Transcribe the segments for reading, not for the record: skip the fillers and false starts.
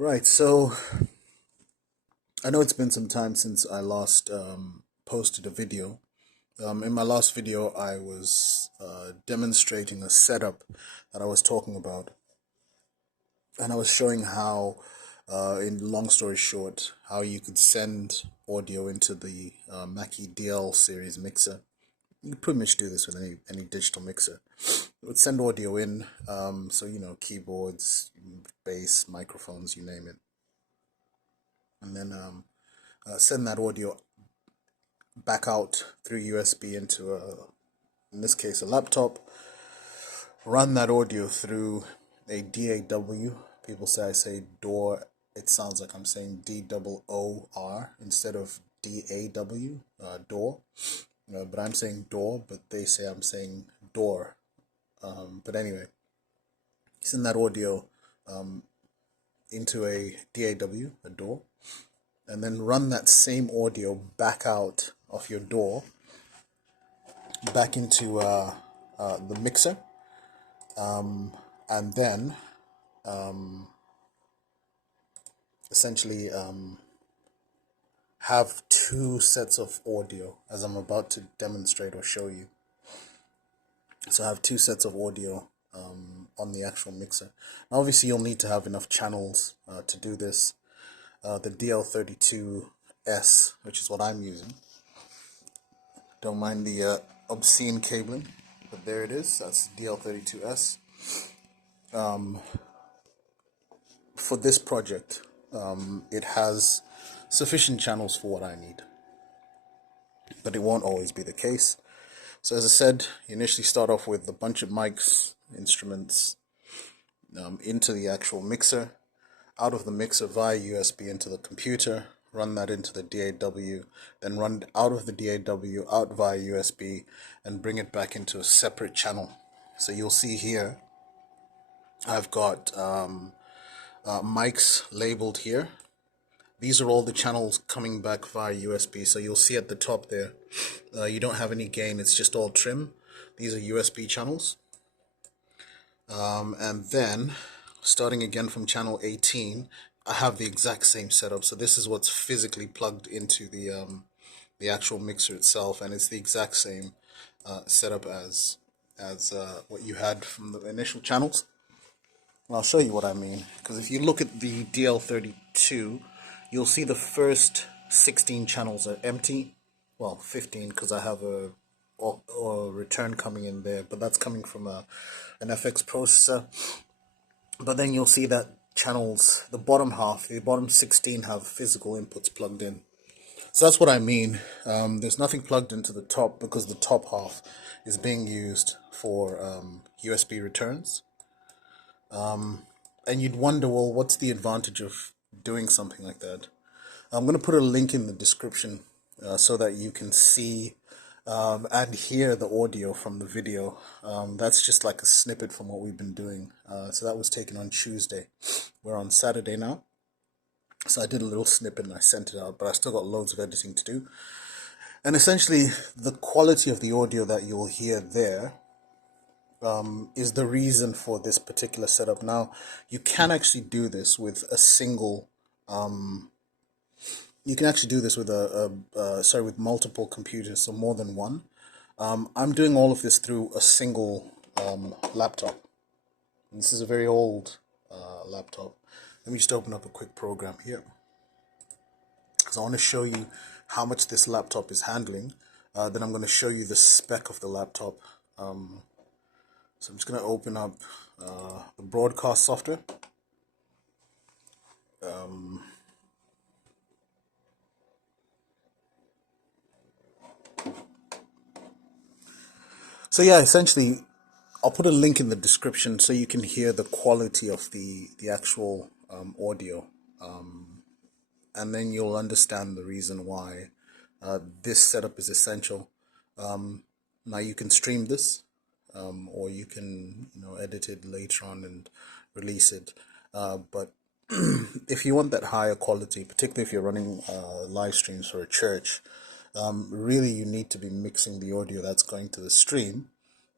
Right, so I know it's been some time since I last posted a video. In my last video, I was demonstrating a setup that I was talking about, and I was showing how, in long story short, how you could send audio into the Mackie DL series mixer. You could pretty much do this with any digital mixer. It would send audio in, so keyboards, bass, microphones, you name it, and then send that audio back out through USB into in this case, a laptop. Run that audio through a DAW. People say I say DOOR. It sounds like I'm saying DOOR instead of DAW, DOOR. But I'm saying DOOR, but they say I'm saying DOOR. But anyway, send that audio into a DAW, a DAW, and then run that same audio back out of your DAW back into the mixer, and then essentially have two sets of audio as I'm about to demonstrate or show you. So I have two sets of audio on the actual mixer. Now obviously you'll need to have enough channels to do this. The DL32S, which is what I'm using. Don't mind the obscene cabling, but there it is. That's DL32S. For this project, it has sufficient channels for what I need, but it won't always be the case. So as I said, you initially start off with a bunch of mics, instruments, into the actual mixer, out of the mixer via USB into the computer, run that into the DAW, then run out of the DAW out via USB and bring it back into a separate channel. So you'll see here I've got mics labeled here. These are all the channels coming back via USB. So you'll see at the top there, you don't have any gain, it's just all trim. These are USB channels. And then, starting again from channel 18, I have the exact same setup. So this is what's physically plugged into the actual mixer itself, and it's the exact same setup as what you had from the initial channels. And I'll show you what I mean, because if you look at the DL32, you'll see the first 16 channels are empty. Well, 15 because I have a return coming in there, but that's coming from an FX processor. But then you'll see that channels, the bottom half, the bottom 16 have physical inputs plugged in. So that's what I mean. There's nothing plugged into the top because the top half is being used for USB returns. And you'd wonder, well, what's the advantage of doing something like that? I'm going to put a link in the description so that you can see and hear the audio from the video. That's just like a snippet from what we've been doing. So that was taken on Tuesday. We're on Saturday now. So I did a little snippet and I sent it out, but I still got loads of editing to do. And essentially, the quality of the audio that you'll hear there is the reason for this particular setup. Now, you can actually do this with a single. You can actually do this with with multiple computers, so more than one. I'm doing all of this through a single laptop. And this is a very old laptop. Let me just open up a quick program here, because I want to show you how much this laptop is handling. Then I'm going to show you the spec of the laptop. So I'm just going to open up the broadcast software. So yeah, essentially, I'll put a link in the description so you can hear the quality of the actual audio, and then you'll understand the reason why this setup is essential. Now you can stream this, or you can edit it later on and release it. But if you want that higher quality, particularly if you're running live streams for a church, really you need to be mixing the audio that's going to the stream.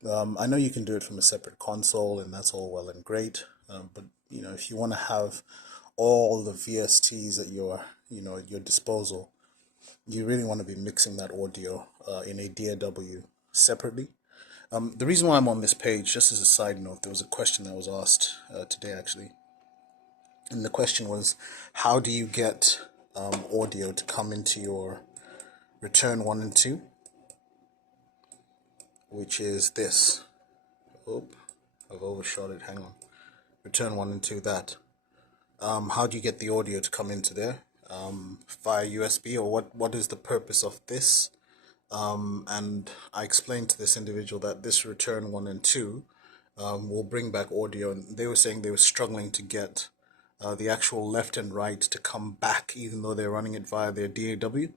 I know you can do it from a separate console, and that's all well and great. But if you want to have all the VSTs at your at your disposal, you really want to be mixing that audio in a DAW separately. The reason why I'm on this page, just as a side note, there was a question that was asked today actually, and the question was, how do you get audio to come into your return 1 and 2, which is this. Oh, I've overshot it. Hang on. Return 1 and 2. That. How do you get the audio to come into there? Via USB, or what is the purpose of this? And I explained to this individual that this return 1 and 2 will bring back audio, and they were saying they were struggling to get the actual left and right to come back, even though they're running it via their DAW.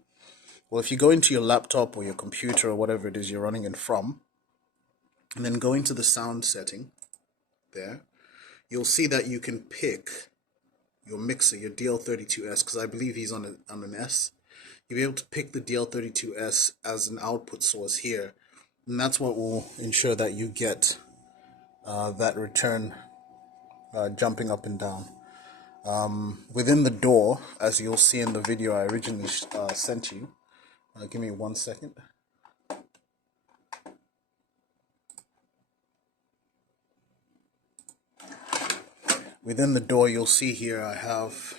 Well, if you go into your laptop or your computer or whatever it is you're running it from, and then go into the sound setting there, you'll see that you can pick your mixer, your DL32S, because I believe he's on an S. You'll be able to pick the DL32S as an output source here, and that's what will ensure that you get that return jumping up and down. Within the DAW, as you'll see in the video I originally sent you, give me 1 second. Within the DAW, you'll see here I have,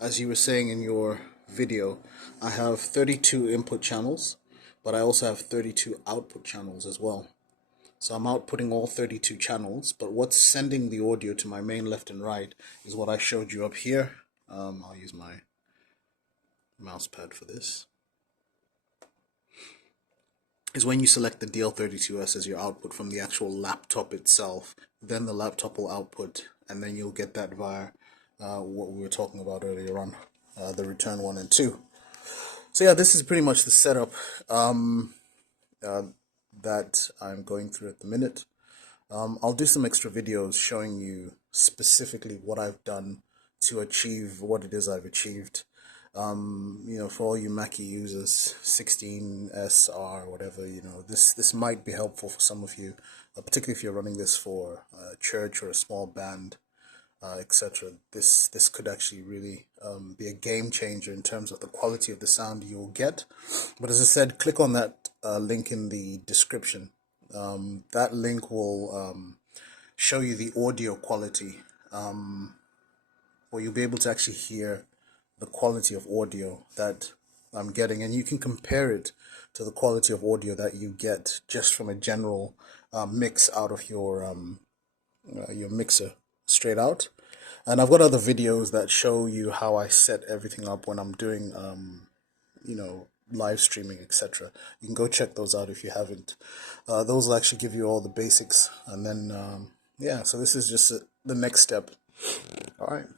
as you were saying in your video, I have 32 input channels, but I also have 32 output channels as well. So I'm outputting all 32 channels, but what's sending the audio to my main left and right is what I showed you up here. I'll use my mouse pad for this. Is when you select the DL32S as your output from the actual laptop itself, then the laptop will output, and then you'll get that via what we were talking about earlier on, the return 1 and 2. So yeah, this is pretty much the setup that I'm going through at the minute. I'll do some extra videos showing you specifically what I've done to achieve what it is I've achieved. For all you Mackie users, 16SR, whatever, this might be helpful for some of you, particularly if you're running this for a church or a small band, etc. This could actually really be a game changer in terms of the quality of the sound you'll get. But as I said, click on that link in the description. That link will show you the audio quality, or you'll be able to actually hear the quality of audio that I'm getting, and you can compare it to the quality of audio that you get just from a general mix out of your mixer straight out. And I've got other videos that show you how I set everything up when I'm doing live streaming, etc. You can go check those out if you haven't. Those will actually give you all the basics, and then yeah, so this is just the next step. All right.